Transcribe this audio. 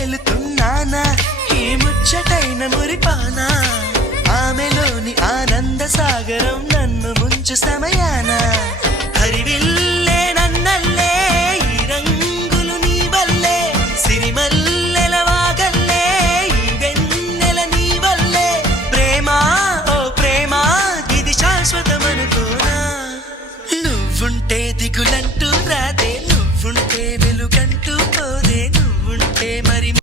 తేలుతున్నానా ఈ ముచ్చటైన మురిపానా ఆమెలోని ఆనంద సాగరం నన్ను ముంచు సమయాన హరివిల్ల